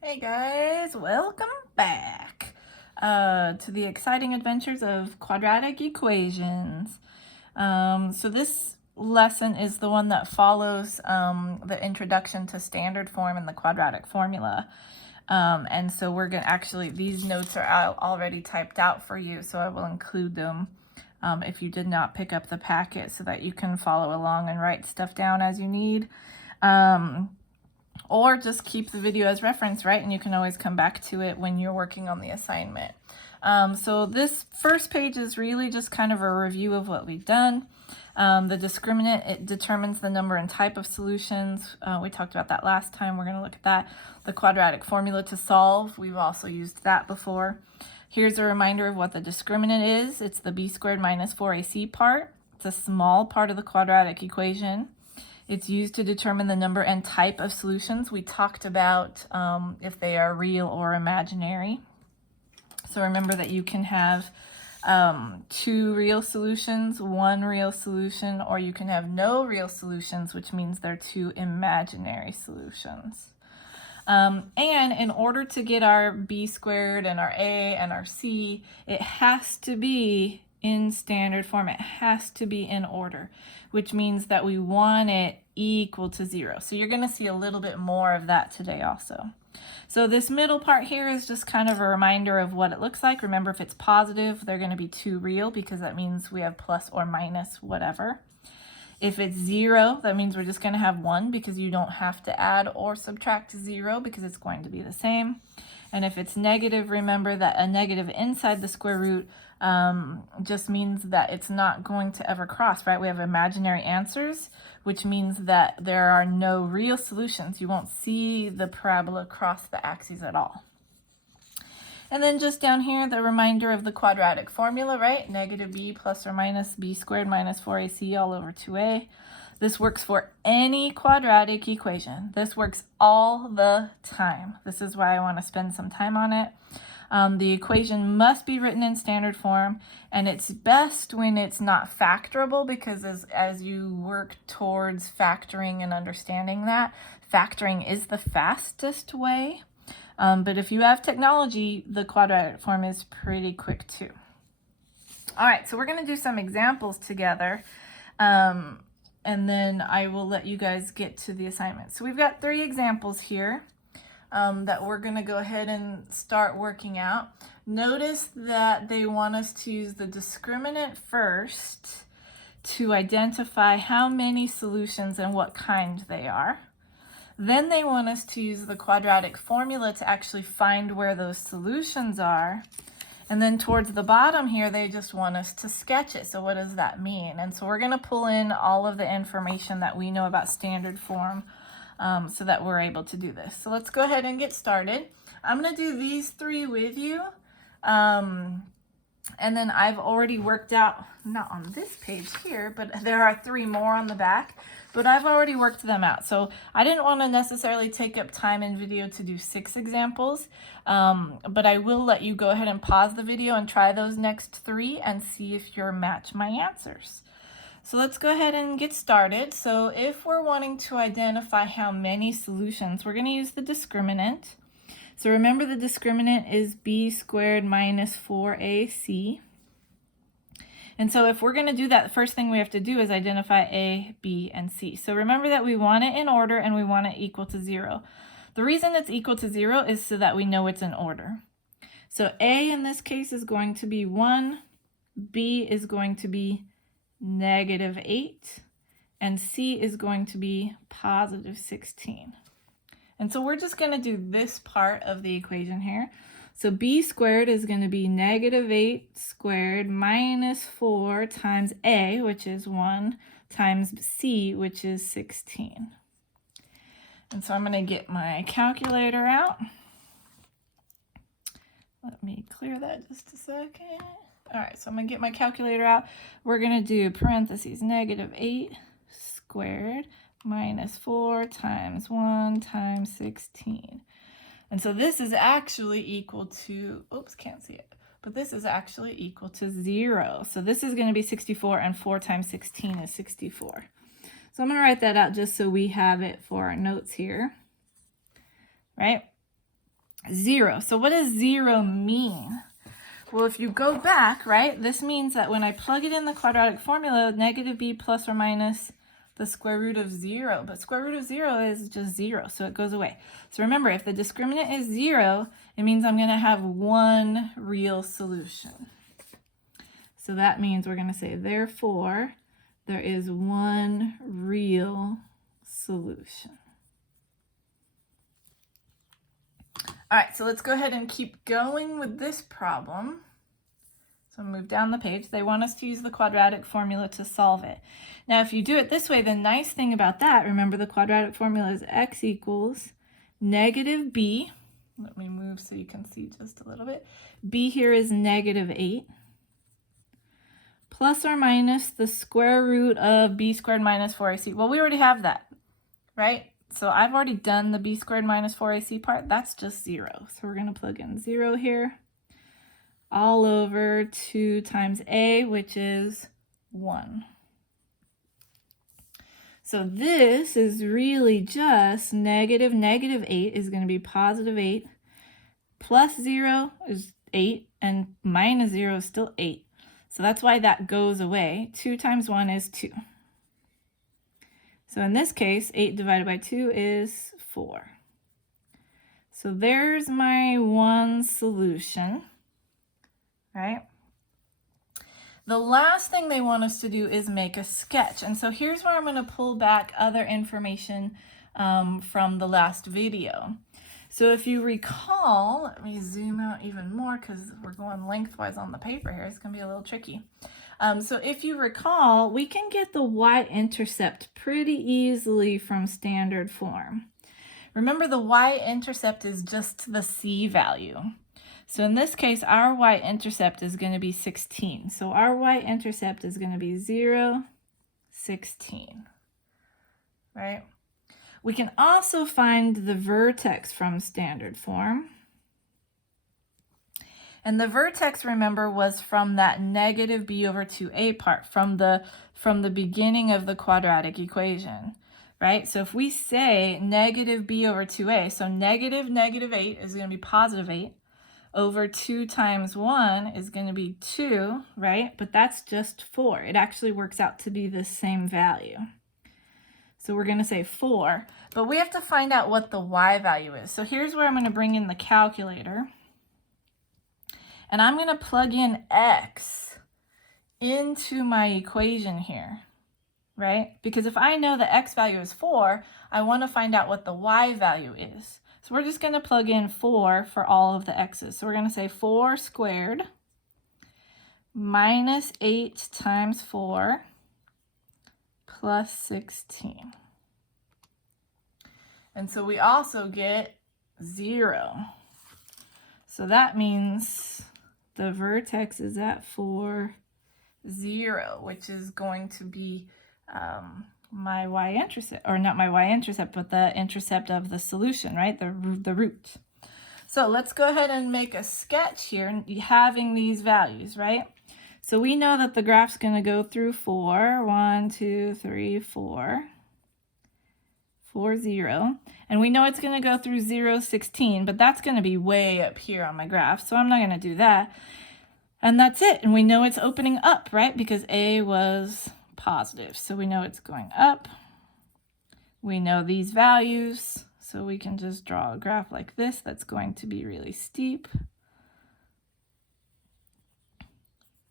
Hey guys, welcome back to the exciting adventures of quadratic equations. So this lesson is the one that follows the introduction to standard form and the quadratic formula. And so we're going to actually, these notes are already typed out for you, so I will include them if you did not pick up the packet so that you can follow along and write stuff down as you need. Or just keep the video as reference, right? And you can always come back to it when you're working on the assignment. So this first page is really just kind of a review of what we've done. The discriminant, it determines the number and type of solutions. We talked about that last time. We're going to look at that. The quadratic formula to solve, we've also used that before. Here's a reminder of what the discriminant is. It's the b squared minus 4ac part. It's a small part of the quadratic equation. It's used to determine the number and type of solutions. We talked about if they are real or imaginary. So remember that you can have two real solutions, one real solution, or you can have no real solutions, which means they're two imaginary solutions. And in order to get our b squared and our a and our c, it has to be in standard form. It has to be in order, which means that we want it equal to 0. So you're going to see a little bit more of that today also. So this middle part here is just kind of a reminder of what it looks like. Remember, if it's positive, they're going to be two real because that means we have plus or minus whatever. If it's 0, that means we're just going to have 1 because you don't have to add or subtract 0 because it's going to be the same. And if it's negative, remember that a negative inside the square root just means that it's not going to ever cross, right? We have imaginary answers, which means that there are no real solutions. You won't see the parabola cross the axes at all. And then just down here, the reminder of the quadratic formula, right? Negative b plus or minus b squared minus 4ac all over 2a. This works for any quadratic equation. This works all the time. This is why I want to spend some time on it. The equation must be written in standard form, and it's best when it's not factorable because as you work towards factoring and understanding that, factoring is the fastest way. But if you have technology, the quadratic form is pretty quick too. All right, so we're going to do some examples together, and then I will let you guys get to the assignment. So we've got 3 examples here that we're going to go ahead and start working out. Notice that they want us to use the discriminant first to identify how many solutions and what kind they are. Then they want us to use the quadratic formula to actually find where those solutions are. And then towards the bottom here, they just want us to sketch it. So what does that mean? And so we're going to pull in all of the information that we know about standard form so that we're able to do this. So let's go ahead and get started. I'm going to do these 3 with you. And then I've already worked out, not on this page here, but there are 3 more on the back, but I've already worked them out. So I didn't want to necessarily take up time in video to do 6 examples, but I will let you go ahead and pause the video and try those next 3 and see if you match my answers. So let's go ahead and get started. So if we're wanting to identify how many solutions, we're going to use the discriminant. So remember, the discriminant is b squared minus 4ac. And so if we're going to do that, the first thing we have to do is identify a, b, and c. So remember that we want it in order and we want it equal to 0. The reason it's equal to 0 is so that we know it's in order. So a in this case is going to be 1, b is going to be negative 8, and c is going to be positive 16. And so we're just going to do this part of the equation here. So b squared is going to be negative 8 squared minus 4 times a, which is 1, times c, which is 16. And so I'm going to get my calculator out. Let me clear that just a second. All right, so I'm going to get my calculator out. We're going to do parentheses negative 8 squared minus 4 times 1 times 16. And so this is actually equal to, oops, can't see it, but this is actually equal to 0. So this is going to be 64, and 4 times 16 is 64. So I'm going to write that out just so we have it for our notes here, right? 0. So what does 0 mean? Well, if you go back, right, this means that when I plug it in the quadratic formula, negative b plus or minus the square root of 0. But square root of 0 is just 0, so it goes away. So remember, if the discriminant is 0, it means I'm going to have one real solution. So that means we're going to say, therefore, there is one real solution. All right, so let's go ahead and keep going with this problem. So move down the page. They want us to use the quadratic formula to solve it. Now, if you do it this way, the nice thing about that, remember the quadratic formula is x equals negative b. Let me move so you can see just a little bit. B here is negative 8. Plus or minus the square root of b squared minus 4ac. Well, we already have that, right? So I've already done the b squared minus 4ac part. That's just 0. So we're going to plug in 0 here. All over 2 times a, which is 1. So this is really just negative 8 is going to be positive 8. Plus 0 is 8, and minus 0 is still 8. So that's why that goes away. 2 times 1 is 2. So in this case, 8 divided by 2 is 4. So there's my one solution, right? The last thing they want us to do is make a sketch. And so here's where I'm going to pull back other information from the last video. So if you recall, let me zoom out even more because we're going lengthwise on the paper here. It's going to be a little tricky. So if you recall, we can get the y-intercept pretty easily from standard form. Remember, the y-intercept is just the c value. So in this case, our y-intercept is going to be 16. So our y-intercept is going to be 0, 16, right? We can also find the vertex from standard form. And the vertex, remember, was from that negative b over 2a part, from the beginning of the quadratic equation, right? So if we say negative b over 2a, so negative 8 is going to be positive 8, over 2 times 1 is going to be 2, right? But that's just 4. It actually works out to be the same value. So we're going to say 4, but we have to find out what the y value is. So here's where I'm going to bring in the calculator. And I'm going to plug in x into my equation here, right? Because if I know the x value is 4, I want to find out what the y value is. So we're just going to plug in 4 for all of the x's. So we're going to say 4 squared minus 8 times 4 plus 16. And so we also get 0. So that means the vertex is at 4, 0, which is going to be my y-intercept, or not my y-intercept, but the intercept of the solution, right? The root. So let's go ahead and make a sketch here, having these values, right? So we know that the graph's going to go through 4, 1, 2, 3, 4, 4, 0. And we know it's going to go through 0, 16, but that's going to be way up here on my graph, so I'm not going to do that. And that's it. And we know it's opening up, right? Because A was positive. So we know it's going up. We know these values, so we can just draw a graph like this that's going to be really steep,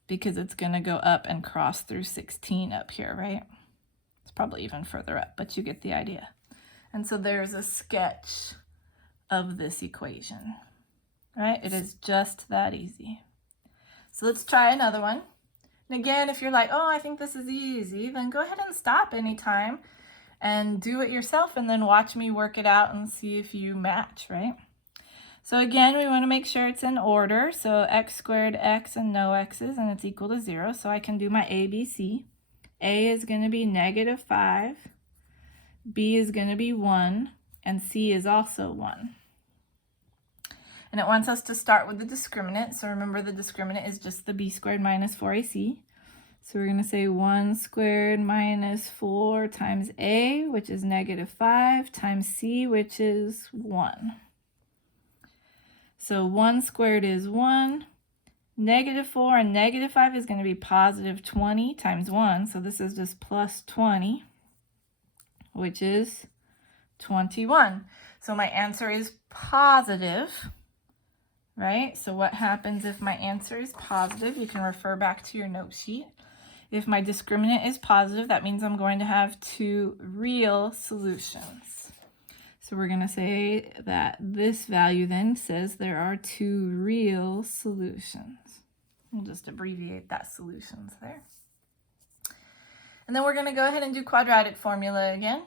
because it's going to go up and cross through 16 up here, right? It's probably even further up, but you get the idea. And so there's a sketch of this equation, right? It is just that easy. So let's try another one. And again, if you're like, oh, I think this is easy, then go ahead and stop anytime and do it yourself, and then watch me work it out and see if you match, right? So again, we want to make sure it's in order. So x squared, x, and no x's, and it's equal to 0. So I can do my A, B, C. A is going to be negative 5. B is going to be 1. And C is also 1. And it wants us to start with the discriminant. So remember, the discriminant is just the b squared minus 4ac. So we're going to say 1 squared minus 4 times a, which is negative 5, times c, which is 1. So 1 squared is 1. Negative 4 and negative 5 is going to be positive 20 times 1. So this is just plus 20, which is 21. So my answer is positive, right? So what happens if my answer is positive? You can refer back to your note sheet. If my discriminant is positive, that means I'm going to have 2 real solutions. So we're going to say that this value then says there are 2 real solutions. We'll just abbreviate that solutions there. And then we're going to go ahead and do quadratic formula again.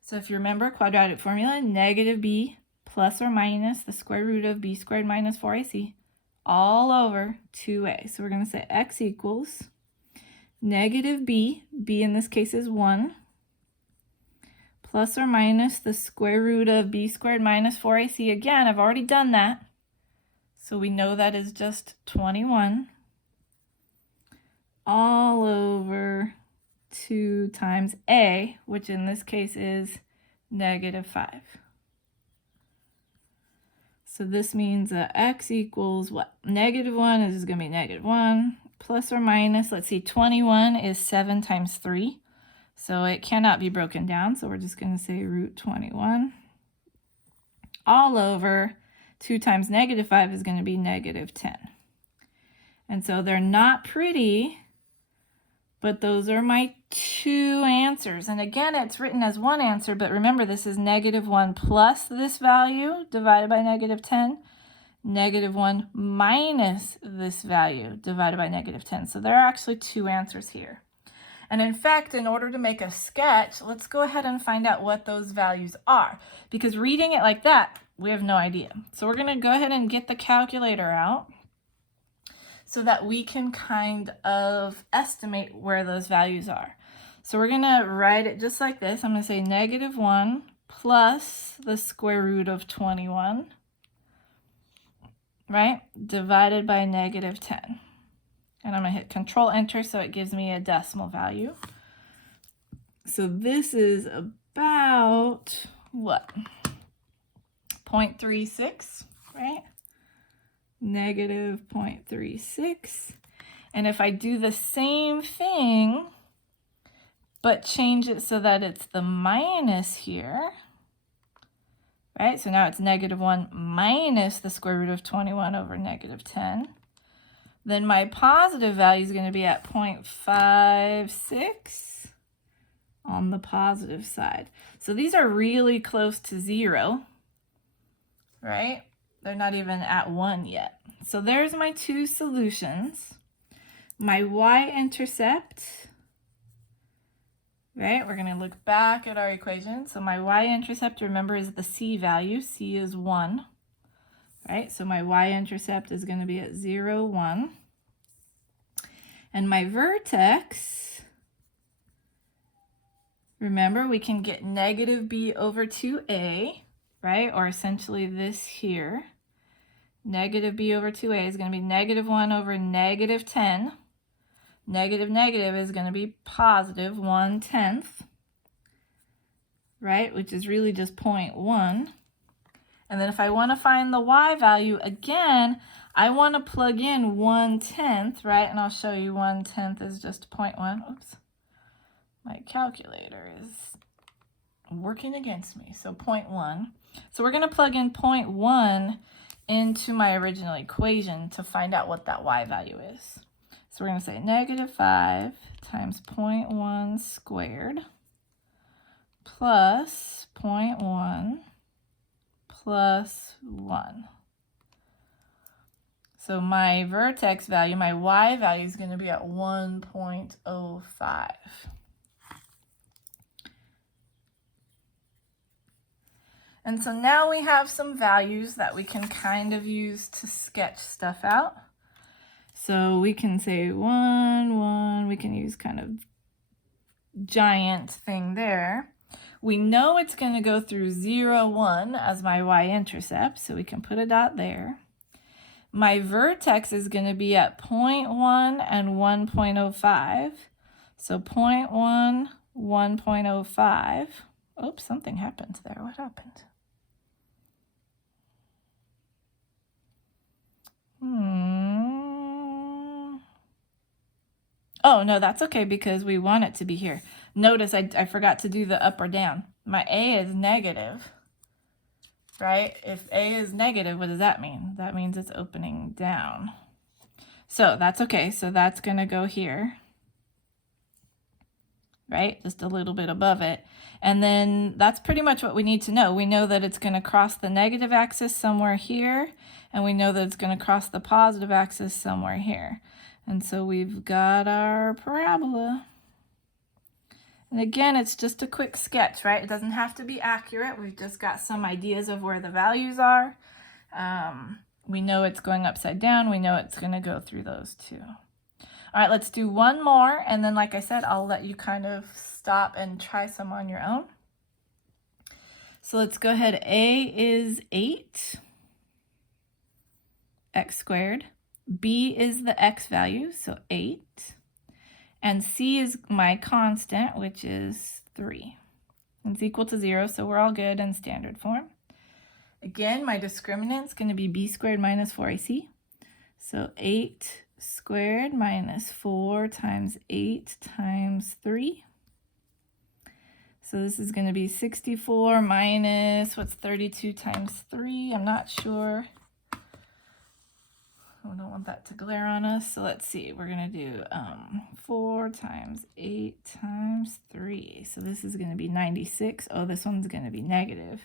So if you remember quadratic formula, negative b plus or minus the square root of b squared minus 4ac all over 2a. So we're going to say x equals negative b in this case is 1, plus or minus the square root of b squared minus 4ac. Again, I've already done that, so we know that is just 21 all over 2 times a, which in this case is negative 5. So this means that x equals what? Negative 1 is going to be negative 1, plus or minus, let's see, 21 is 7 times 3. So it cannot be broken down, so we're just going to say root 21 all over 2 times negative 5 is going to be negative 10. And so they're not pretty, but those are my 2 answers. And again, it's written as one answer, but remember this is negative 1 plus this value divided by negative 10, negative 1 minus this value divided by negative 10. So there are actually 2 answers here. And in fact, in order to make a sketch, let's go ahead and find out what those values are. Because reading it like that, we have no idea. So we're going to go ahead and get the calculator out so that we can kind of estimate where those values are. So we're going to write it just like this. I'm going to say negative 1 plus the square root of 21, right, divided by negative 10. And I'm going to hit Control Enter so it gives me a decimal value. So this is about what? 0.36, right? Negative 0.36. And if I do the same thing, but change it so that it's the minus here, right? So now it's negative 1 minus the square root of 21 over negative 10. Then my positive value is going to be at 0.56 on the positive side. So these are really close to 0, right? They're not even at 1 yet. So there's my 2 solutions. My y-intercept, right? We're going to look back at our equation. So my y-intercept, remember, is the c value. C is 1. Right, so my y-intercept is going to be at 0, 1. And my vertex, remember, we can get negative b over 2a, right? Or essentially this here. Negative b over 2a is going to be negative 1 over negative 10. Negative negative is going to be positive 1/10, right? Which is really just 0.1. And then if I want to find the y value, again, I want to plug in 1/10, right? And I'll show you 1/10 is just 0.1. Oops. My calculator is working against me. So 0.1. So we're going to plug in 0.1 into my original equation to find out what that y value is. So we're going to say negative 5 times 0.1 squared plus 0.1 plus 1. So my vertex value, my y value, is going to be at 1.05. And so now we have some values that we can kind of use to sketch stuff out. So we can say 1, 1, we can use kind of giant thing there. We know it's going to go through 0, 1 as my y-intercept, so we can put a dot there. My vertex is going to be at 0.1 and 1.05. So 0.1, 1.05. Oops, something happened there. What happened? Oh, no, that's okay because we want it to be here. Notice I forgot to do the up or down. My A is negative, right? If A is negative, what does that mean? That means it's opening down. So that's okay. So that's going to go here, right? Just a little bit above it. And then that's pretty much what we need to know. We know that it's going to cross the negative axis somewhere here, and we know that it's going to cross the positive axis somewhere here. And so we've got our parabola. And again, it's just a quick sketch, right? It doesn't have to be accurate. We've just got some ideas of where the values are. We know it's going upside down. We know it's going to go through those two. All right, let's do one more. And then, like I said, I'll let you kind of stop and try some on your own. So let's go ahead. A is 8, x squared. B is the x value, so 8. And C is my constant, which is 3. It's equal to 0, so we're all good in standard form. Again, my discriminant is going to be b squared minus 4ac. So 8 squared minus 4 times 8 times 3. So this is going to be 64 minus, what's 32 times 3? I'm not sure. We don't want that to glare on us. So let's see. We're going to do 4 times 8 times 3. So this is going to be 96. Oh, this one's going to be negative.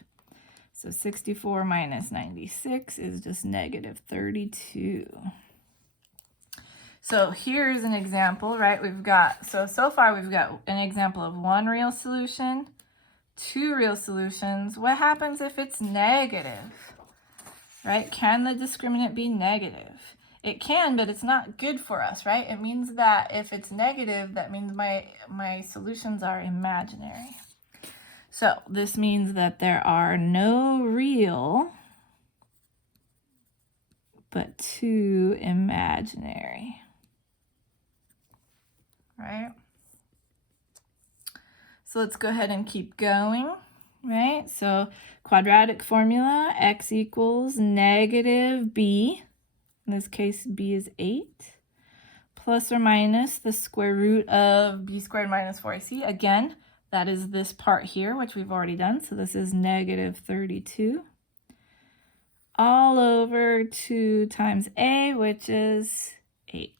So 64 minus 96 is just negative 32. So here's an example, right? We've got, so far we've got an example of 1 real solution, 2 real solutions. What happens if it's negative? Right? Can the discriminant be negative? It can, but it's not good for us, right? It means that if it's negative, that means my solutions are imaginary. So this means that there are no real, but 2 imaginary, right? So let's go ahead and keep going. Right, so quadratic formula, x equals negative b, in this case b is 8, plus or minus the square root of b squared minus 4ac. Again, that is this part here, which we've already done, so this is negative 32, all over 2 times a, which is 8,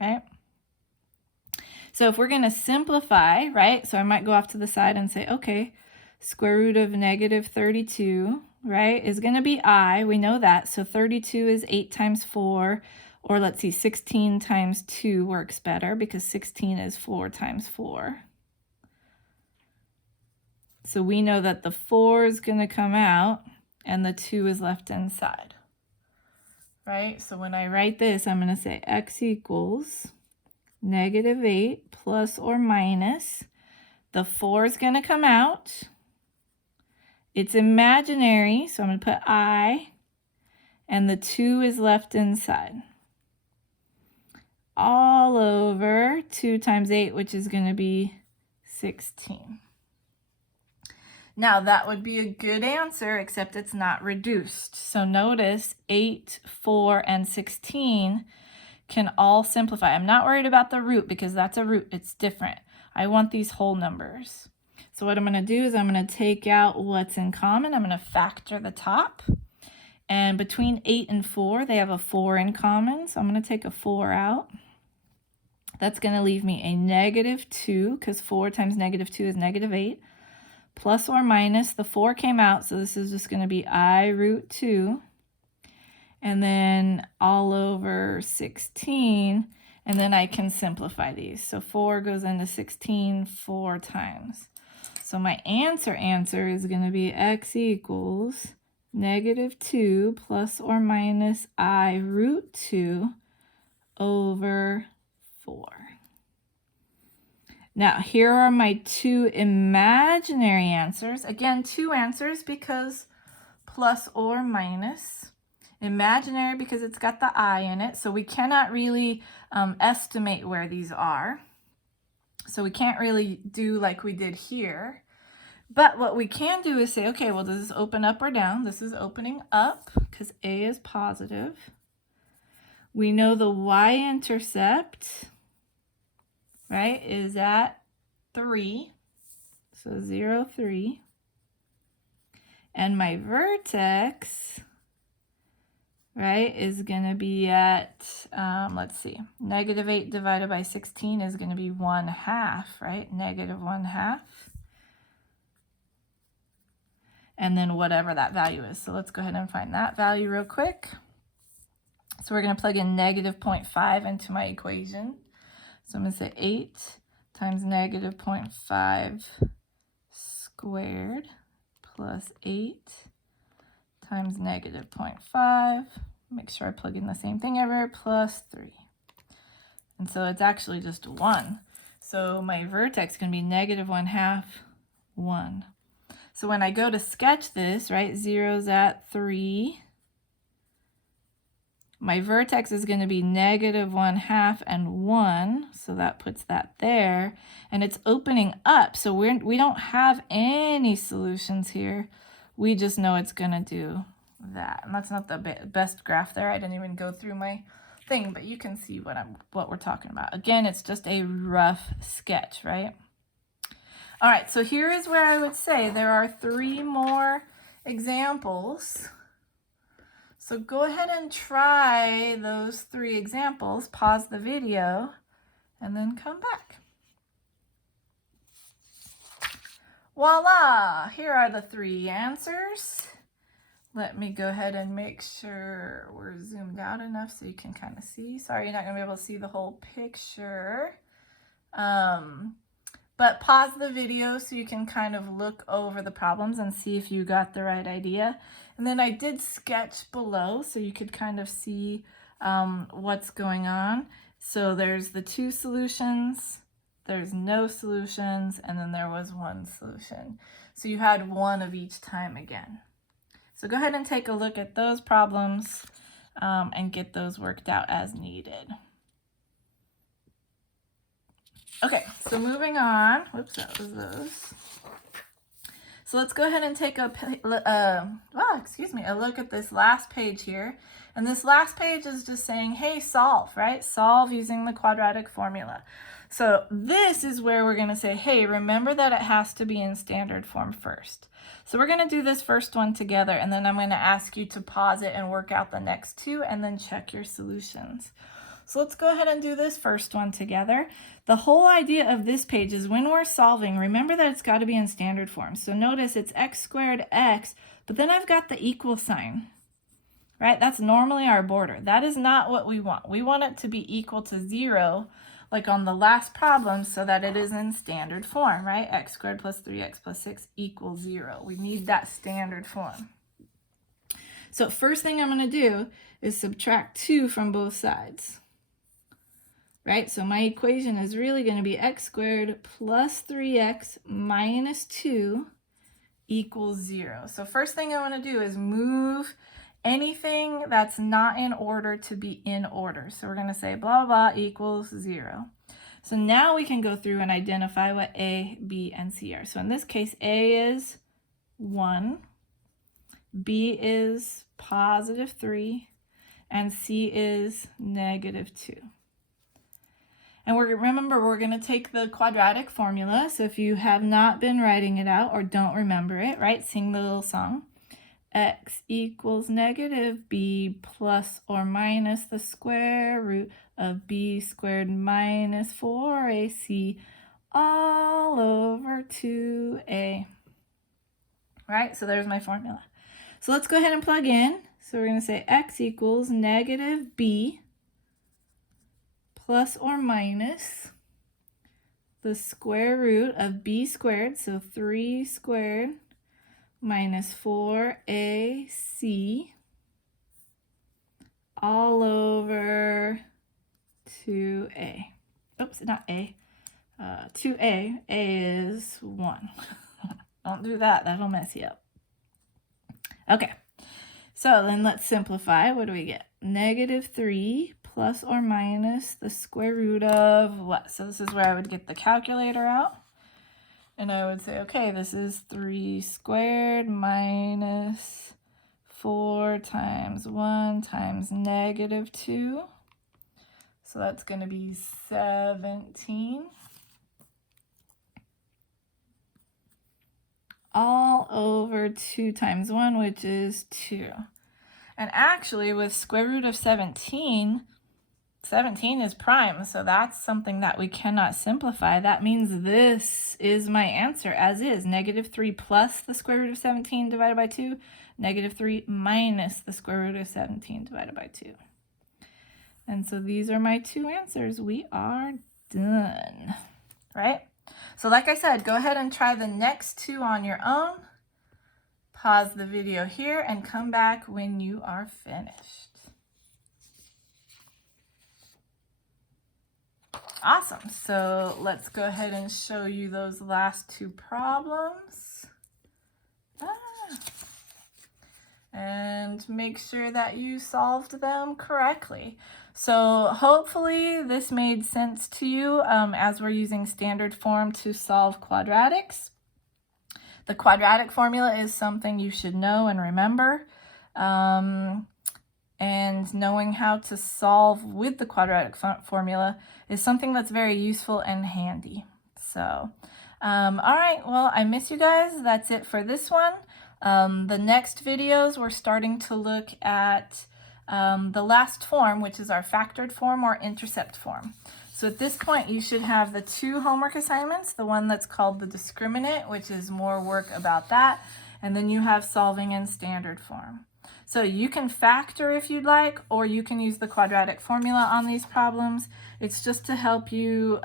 right? So if we're going to simplify, right, so I might go off to the side and say, okay, square root of negative 32, right, is going to be I. We know that. So 32 is 8 times 4, or let's see, 16 times 2 works better because 16 is 4 times 4. So we know that the 4 is going to come out and the 2 is left inside, right? So when I write this, I'm going to say x equals negative 8 plus or minus. The 4 is going to come out. It's imaginary, so I'm going to put I, and the 2 is left inside. All over 2 times 8, which is going to be 16. Now that would be a good answer, except it's not reduced. So notice 8, 4, and 16 can all simplify. I'm not worried about the root because that's a root. It's different. I want these whole numbers. So what I'm going to do is I'm going to take out what's in common. I'm going to factor the top. And between 8 and 4, they have a 4 in common. So I'm going to take a 4 out. That's going to leave me a negative 2 because 4 times negative 2 is negative 8. Plus or minus, the 4 came out. So this is just going to be I root 2. And then all over 16, and then I can simplify these. So 4 goes into 16 4 times. So my answer is going to be x equals negative 2 plus or minus I root 2 over 4. Now here are my 2 imaginary answers. Again, 2 answers because plus or minus. Imaginary because it's got the I in it, so we cannot really estimate where these are. So we can't really do like we did here. But what we can do is say, okay, well, does this open up or down? This is opening up because A is positive. We know the y-intercept, right, is at 3. So 0, 3. And my vertex, right, is going to be at, let's see, -8 divided by 16 is going to be 1/2, right? -1/2. And then whatever that value is. So let's go ahead and find that value real quick. So we're going to plug in -0.5 into my equation. So I'm going to say 8 times -0.5 squared plus 8 times -0.5. Make sure I plug in the same thing everywhere, plus 3. And so it's actually just 1. So my vertex is going to be -1/2, 1. So when I go to sketch this, right, 0's at 3. My vertex is going to be -1/2 and 1, so that puts that there. And it's opening up, so we don't have any solutions here. We just know it's going to do that. And that's not the best graph there. I didn't even go through my thing, but you can see what we're talking about. Again, it's just a rough sketch, right? All right, so here is where I would say there are 3 more examples. So go ahead and try those 3 examples, pause the video, and then come back. Voila, here are the 3 answers. Let me go ahead and make sure we're zoomed out enough so you can kind of see. Sorry, you're not going to be able to see the whole picture. But pause the video so you can kind of look over the problems and see if you got the right idea. And then I did sketch below so you could kind of see what's going on. So there's the 2 solutions, there's no solutions, and then there was 1 solution. So you had 1 of each time again. So go ahead and take a look at those problems and get those worked out as needed. Okay, so moving on. Whoops, that was those. So let's go ahead and take a look at this last page here. And this last page is just saying, hey, solve, right? Solve using the quadratic formula. So this is where we're going to say, hey, remember that it has to be in standard form first. So we're going to do this first one together, and then I'm going to ask you to pause it and work out the next 2, and then check your solutions. So let's go ahead and do this first one together. The whole idea of this page is when we're solving, remember that it's got to be in standard form. So notice it's x squared x, but then I've got the equal sign, right? That's normally our border. That is not what we want. We want it to be equal to 0, like on the last problem, so that it is in standard form, right? X squared plus 3x plus 6 equals 0. We need that standard form. So first thing I'm going to do is subtract 2 from both sides. Right, so my equation is really going to be x squared plus 3x minus 2 equals 0. So first thing I want to do is move anything that's not in order to be in order. So we're going to say blah, blah, equals 0. So now we can go through and identify what A, B, and C are. So in this case, A is 1, B is positive 3, and C is negative 2. And remember, we're going to take the quadratic formula. So if you have not been writing it out or don't remember it, right, sing the little song. X equals negative B plus or minus the square root of B squared minus 4AC all over 2A. Right, so there's my formula. So let's go ahead and plug in. So we're going to say X equals negative B plus or minus the square root of B squared, so 3 squared minus 4AC all over 2A. Oops, not A. 2A. A is 1. Don't do that. That'll mess you up. Okay. So then let's simplify. What do we get? Negative 3 plus or minus the square root of what? So this is where I would get the calculator out. And I would say, okay, this is 3 squared minus 4 times 1 times negative 2 So that's going to be 17 all over 2 times 1, which is 2. And actually, with square root of 17, 17 is prime, so that's something that we cannot simplify. That means this is my answer as is. -3 plus the square root of 17 divided by 2, -3 minus the square root of 17 divided by 2. And so these are my 2 answers. We are done, right? So like I said, go ahead and try the next 2 on your own. Pause the video here and come back when you are finished. Awesome. So let's go ahead and show you those last 2 problems. And make sure that you solved them correctly. So hopefully this made sense to you as we're using standard form to solve quadratics. The quadratic formula is something you should know and remember. And knowing how to solve with the quadratic formula is something that's very useful and handy. So, all right, well, I miss you guys. That's it for this one. The next videos, we're starting to look at the last form, which is our factored form or intercept form. So at this point, you should have the 2 homework assignments, the one that's called the discriminant, which is more work about that, and then you have solving in standard form. So you can factor if you'd like, or you can use the quadratic formula on these problems. It's just to help you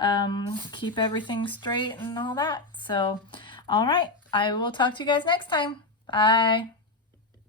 keep everything straight and all that. So, all right, I will talk to you guys next time. Bye.